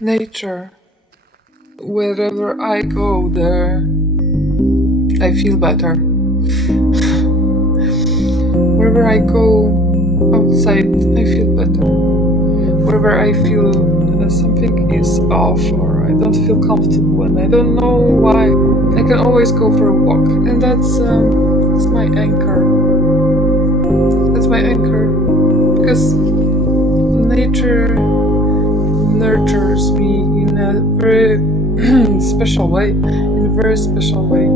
Nature. Wherever I go there, I feel better. Wherever I go outside, I feel better. Wherever I feel something is off or I don't feel comfortable and I don't know why, I can always go for a walk. And that's my anchor. That's my anchor. Because nature nurtures me in a very special way. In a very special way.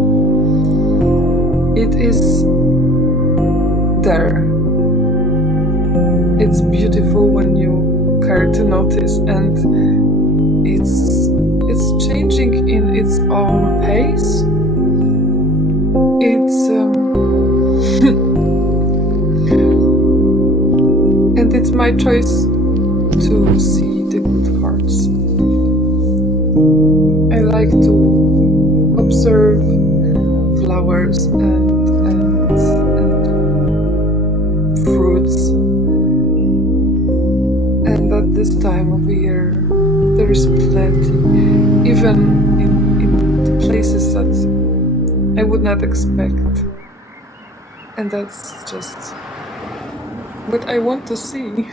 It is there. It's beautiful when you care to notice, and it's changing in its own pace. It's and it's my choice to see the good parts. I like to observe flowers and fruits, and at this time of the year there is plenty, even in the places that I would not expect, and that's just what I want to see.